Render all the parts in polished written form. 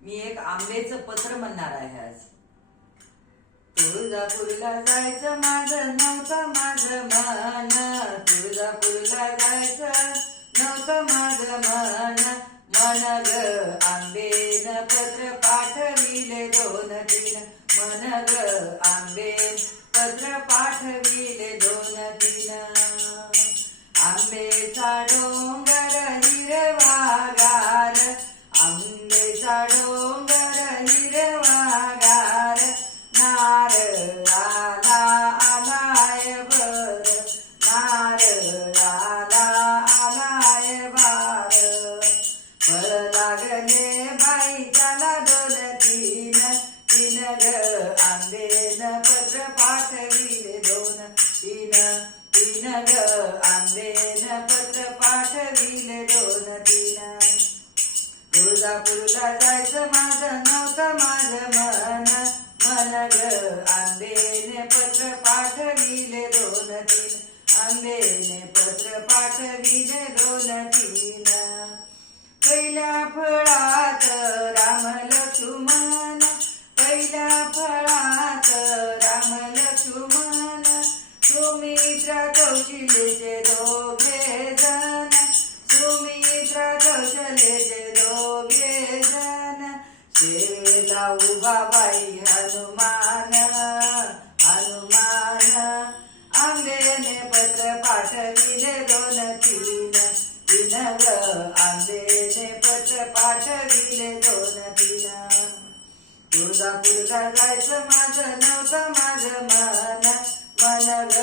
मी एक आंब्याचं पत्र म्हणणार आहे आज. तुळजापूरला जायचं माझं नव्हतं माझं मन, तुळजापूरला जायचं नव्हतं माझं मन. मन ग आंबेन पत्र पाठविले 2-3, मन ग आंबेन पत्र पाठविले 2-3. आंबेचा डोंगर हिरवागार, आंबेचा डोंगर हिरवागार, नारळाला आलाय बर, नारळाला आलाय बार. फळ लागले बाई त्याला 2-3, 3 ग आंबेन पत्र पाठविले 2-3, 3 ग आंबेन पत्र पाठविले 2-3. तुळजापूरला जायचं माझं नव्हतं माझं मन, मन ग आंबेने पत्र पाठविले 2-3, आंबेने पत्र पाठविले 2-3. पहिल्या फळात राम लक्ष्मण, पहिल्या फळात राम लक्ष्मण, सुमित्रा कौशल्यचे 2 जण, सुमित्रा कौशल्यचे 2 जण. सेवेला उभा बाई हनुमान, हनुमान. आंबेने पत्र पाठविले 2-3, 3 ग आंबेने पत्र पाठविले 2-3. तुळजापूरला जायचं माझं नव्हतं माझं मन, मन ग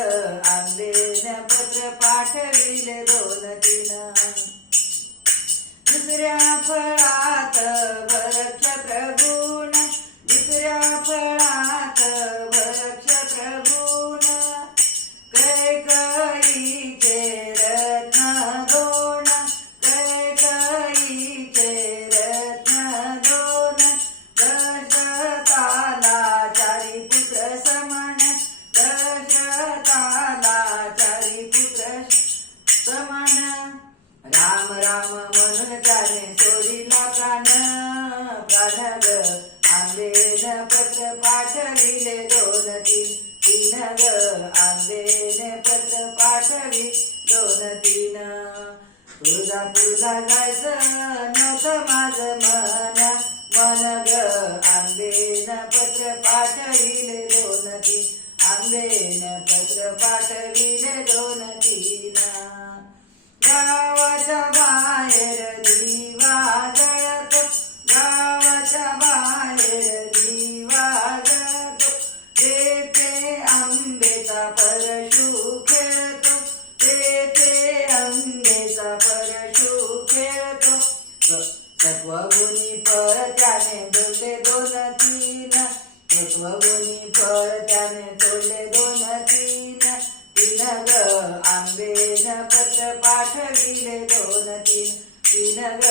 आंबेने पत्र पाठविले 2-3. दुसऱ्या फळात वृक्ष प्रगुण, दुसऱ्या फळात वृक्ष प्रगुण, कैकईचे रत्न 2, कैकईचे रत्न 2. दशरथाला 4 पुत्र समान, दशरथाला 4 पुत्र समान. राम राम म्हणून त्याने सोडिला प्राण, प्राण ग आंबेन पत्र पाठविले 2-3, 3 ग आंबेने पत्र पाठविले 2-3. तुळजापूरला जायचं नव्हतं माझं मन, मन ग आंबेन पत्र पाठविले 2-3, आंबेन पत्र पाठविले 2-3. गावाच्या बाहेर दिवा जळतो, गावाच्या बाहेर दिवा जळतो, तेथे आंबेचा परशु खेळतो, तेथे आंबेचा परशु खेळतो. सत्वगुणी फळ त्याने तोडले 2-3, सत्वगुणी फळ त्याने तोडले 2-3, 3 ग आंबेन पत्र पाठविले 2-3, 3 ग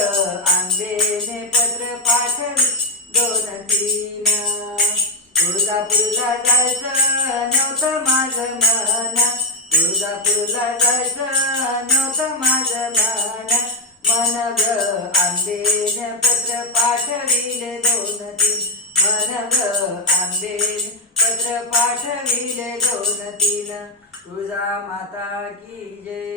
आंबेने पत्र पाठविले 2-3. तुळजापूरला जायचं नव्हतं माझं मन, तुळजापूरला जायचं नव्हतं माझं मन, मन ग आंबेने पत्र पाठविले 2-3, मन ग आंबेने पत्र पाठविले 2-3. तुळजा माता की जय.